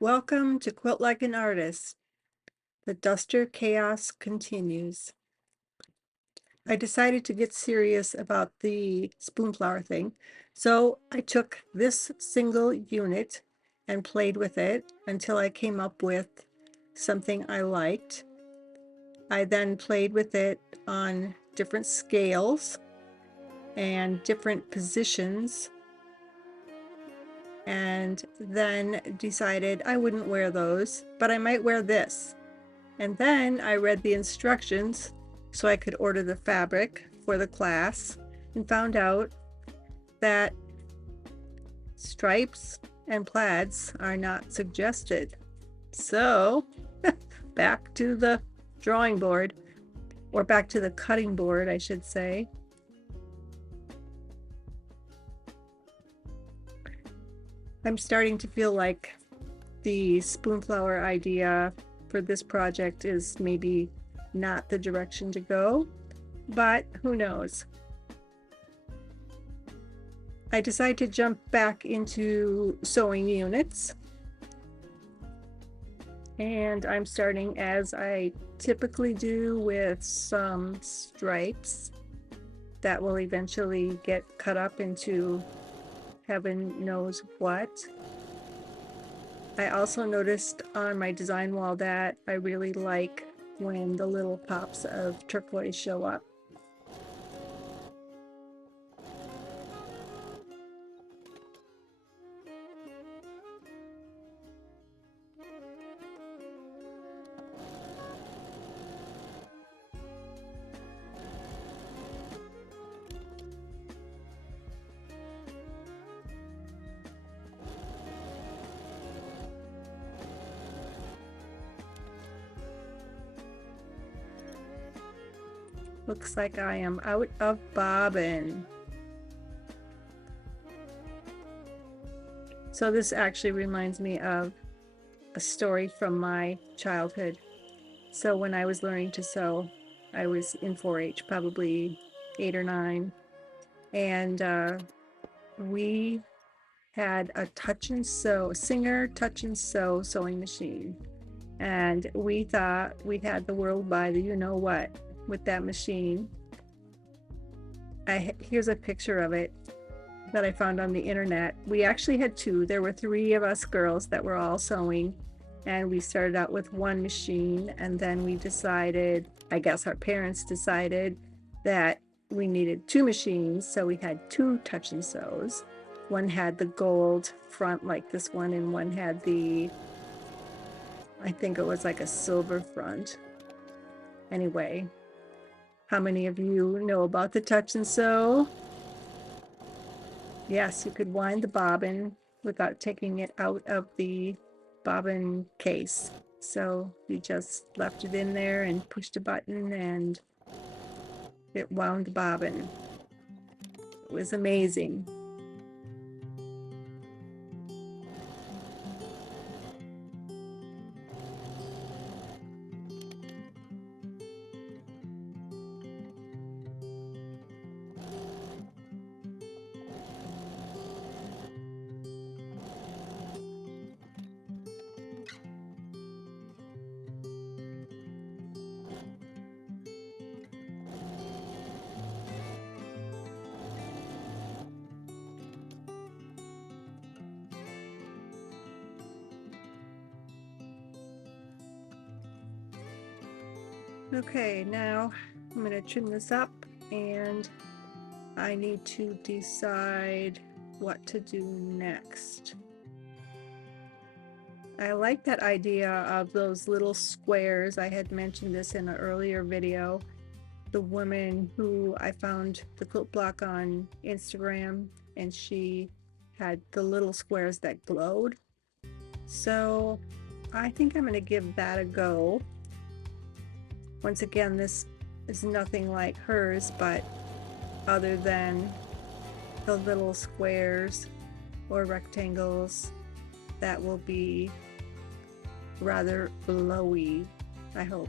Welcome to Quilt Like an Artist. The duster chaos continues. I decided to get serious about the Spoonflower thing, so I took this single unit and played with it until I came up with something I liked. I then played with it on different scales and different positions, and then decided I wouldn't wear those, but I might wear this. And then I read the instructions so I could order the fabric for the class and found out that stripes and plaids are not suggested. So back to the drawing board, or back to the cutting board, I should say. I'm starting to feel like the Spoonflower idea for this project is maybe not the direction to go, but who knows. I decided to jump back into sewing units, and I'm starting as I typically do with some stripes that will eventually get cut up into heaven knows what. I also noticed on my design wall that I really like when the little pops of turquoise show up. Looks like I am out of bobbin. So this actually reminds me of a story from my childhood. So when I was learning to sew, I was in 4-H, probably 8 or 9, and we had a Singer touch and sew sewing machine, and we thought we had the world by the you-know-what with that machine. Here's a picture of it that I found on the internet. We actually had two. There were 3 of us girls that were all sewing, and we started out with one machine, and then we decided, I guess our parents decided, that we needed 2 machines, so we had 2 touch and sews. One had the gold front like this one, and one had the, I think it was like a silver front. Anyway, how many of you know about the touch and sew? Yes, you could wind the bobbin without taking it out of the bobbin case. So you just left it in there and pushed a button and it wound the bobbin. It was amazing. Okay, now I'm going to trim this up, and I need to decide what to do next. I like that idea of those little squares. I had mentioned this in an earlier video. The woman who I found the quilt block on Instagram, and she had the little squares that glowed. So I think I'm going to give that a go. Once again, this is nothing like hers, but other than the little squares or rectangles that will be rather glowy, I hope.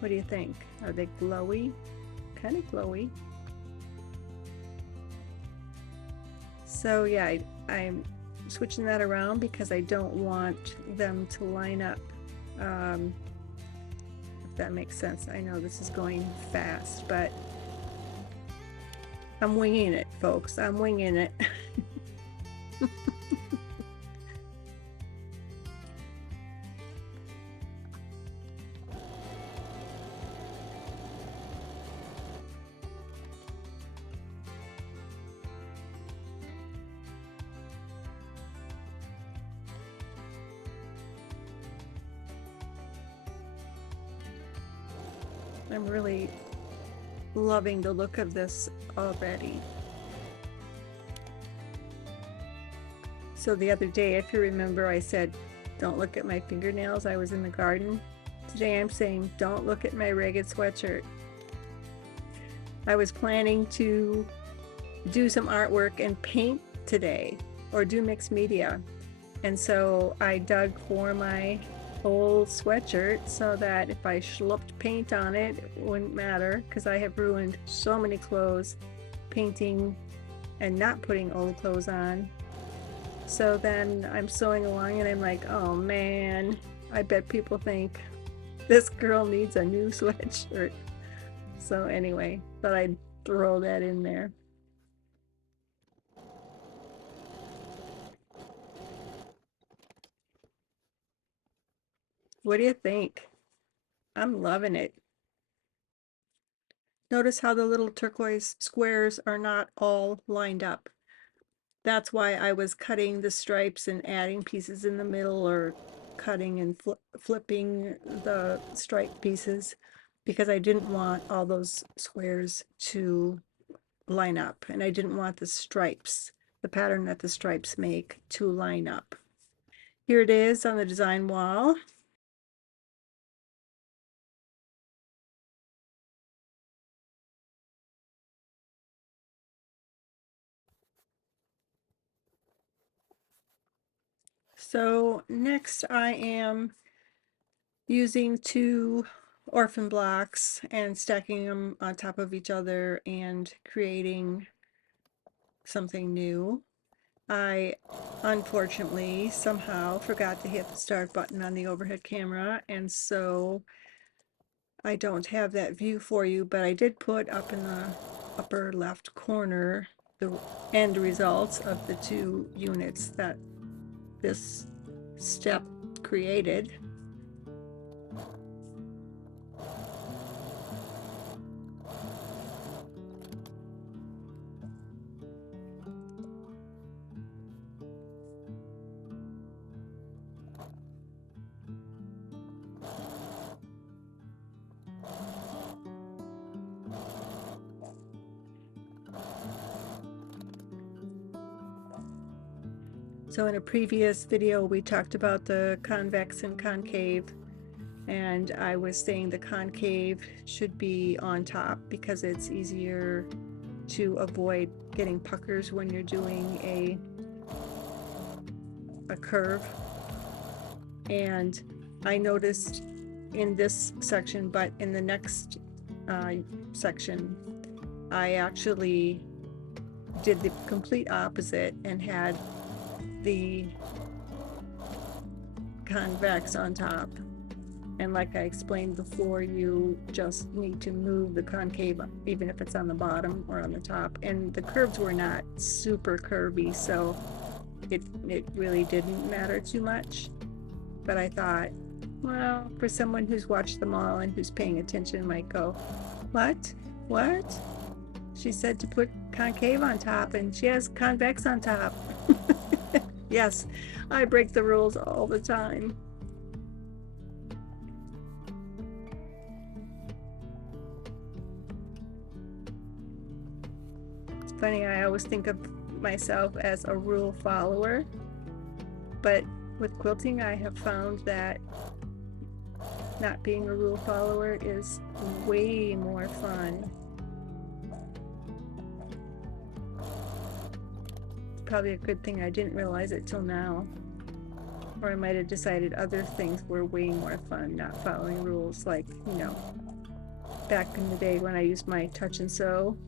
What do you think? Are they glowy? Kind of glowy. So yeah, I'm switching that around because I don't want them to line up. If that makes sense. I know this is going fast, but I'm winging it, folks. I'm winging it. I'm really loving the look of this already. So the other day, if you remember, I said, don't look at my fingernails. I was in the garden. Today I'm saying, don't look at my ragged sweatshirt. I was planning to do some artwork and paint today, or do mixed media. And so I dug for my old sweatshirt so that if I schlupped paint on it, it wouldn't matter, because I have ruined so many clothes painting and not putting old clothes on. So then I'm sewing along and I'm like, oh man, I bet people think this girl needs a new sweatshirt. So anyway, thought I'd throw that in there. What do you think? I'm loving it. Notice how the little turquoise squares are not all lined up. That's why I was cutting the stripes and adding pieces in the middle, or cutting and flipping the stripe pieces, because I didn't want all those squares to line up, and I didn't want the stripes, the pattern that the stripes make, to line up. Here it is on the design wall. So next I am using 2 orphan blocks and stacking them on top of each other and creating something new. I unfortunately somehow forgot to hit the start button on the overhead camera, and so I don't have that view for you, but I did put up in the upper left corner the end results of the 2 units that this step created. So in a previous video, we talked about the convex and concave, and I was saying the concave should be on top because it's easier to avoid getting puckers when you're doing a curve. And I noticed in this section, but in the next section, I actually did the complete opposite and had the convex on top. And like I explained before, you just need to move the concave even if it's on the bottom or on the top. And the curves were not super curvy, so it really didn't matter too much. But I thought, well, for someone who's watched them all and who's paying attention might go, what? She said to put concave on top and she has convex on top. Yes, I break the rules all the time. It's funny, I always think of myself as a rule follower, but with quilting I have found that not being a rule follower is way more fun. It's probably a good thing I didn't realize it till now. Or I might have decided other things were way more fun, not following rules, like, you know, back in the day when I used my touch and sew.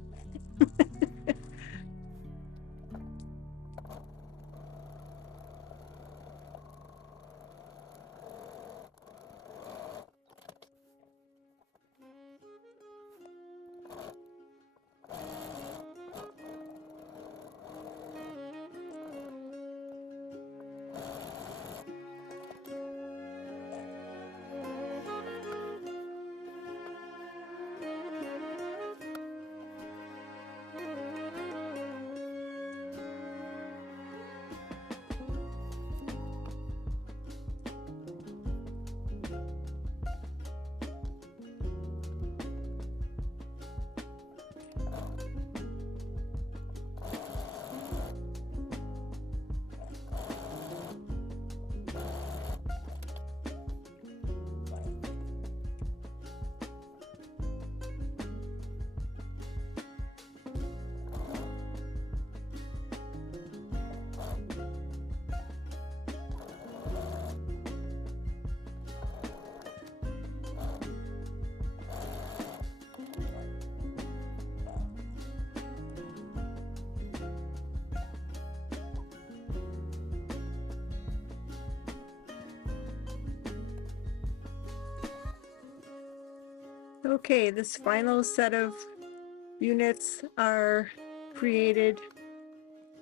Okay, this final set of units are created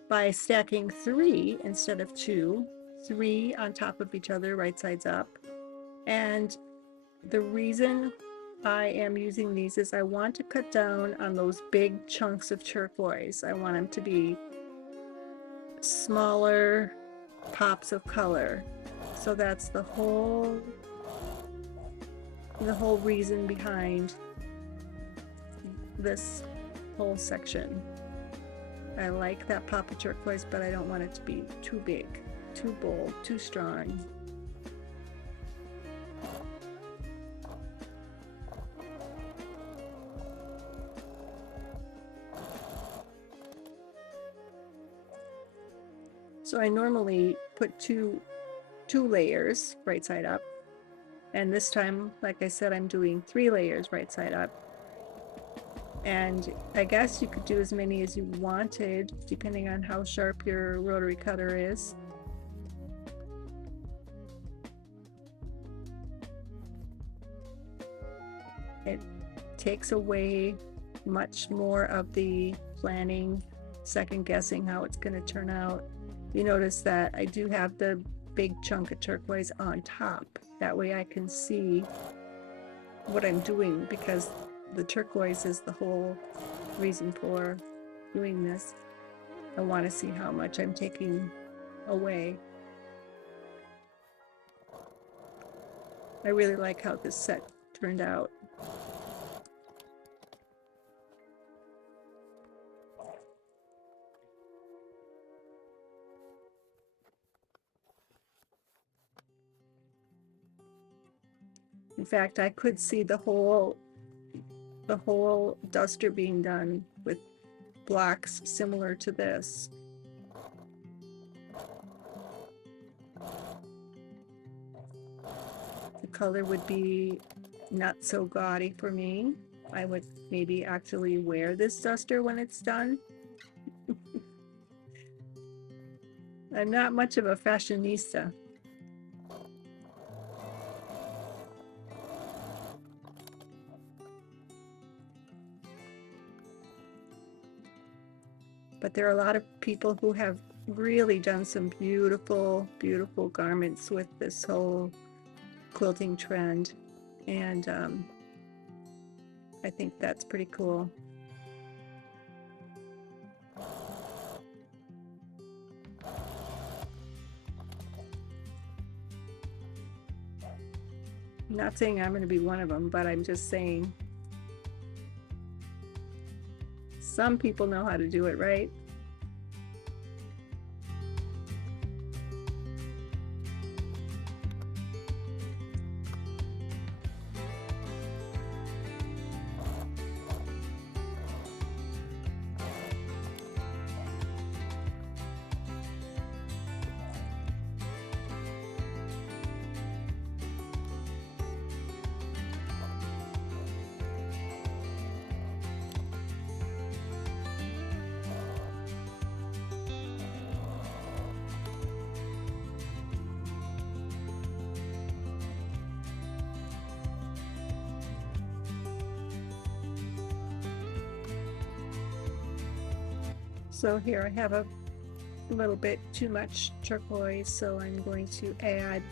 by stacking 3 instead of 2, 3 on top of each other, right sides up. And the reason I am using these is I want to cut down on those big chunks of turquoise. I want them to be smaller pops of color. So that's the whole reason behind this whole section. I like that pop of turquoise, but I don't want it to be too big, too bold, too strong. So I normally put two layers right side up, and this time, like I said, I'm doing 3 layers right side up. And I guess you could do as many as you wanted, depending on how sharp your rotary cutter is. It takes away much more of the planning, second guessing how it's going to turn out. You notice that I do have the big chunk of turquoise on top. That way I can see what I'm doing, because the turquoise is the whole reason for doing this. I want to see how much I'm taking away. I really like how this set turned out. In fact, I could see the whole duster being done with blocks similar to this. The color would be not so gaudy for me. I would maybe actually wear this duster when it's done. I'm not much of a fashionista. But there are a lot of people who have really done some beautiful, beautiful garments with this whole quilting trend. And I think that's pretty cool. I'm not saying I'm going to be one of them, but I'm just saying some people know how to do it, right? So here I have a little bit too much turquoise, so I'm going to add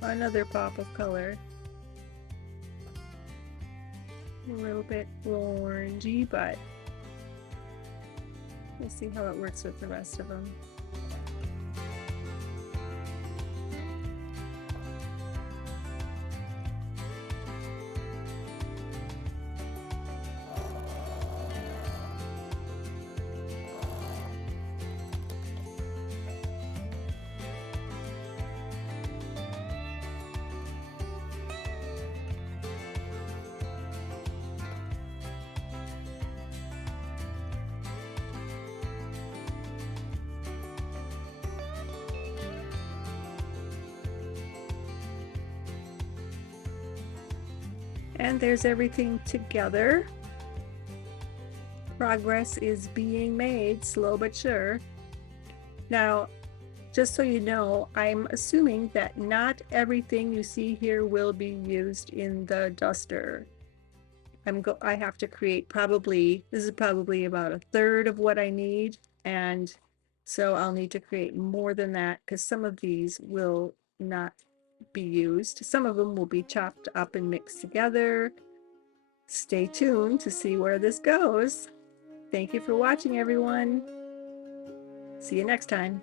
another pop of color. A little bit orangey, but we'll see how it works with the rest of them. And there's everything together. Progress is being made, slow but sure. Now, just so you know, I'm assuming that not everything you see here will be used in the duster. I have to create this is probably about a third of what I need, and so I'll need to create more than that because some of these will not be used. Some of them will be chopped up and mixed together. Stay tuned to see where this goes. Thank you for watching, everyone. See you next time.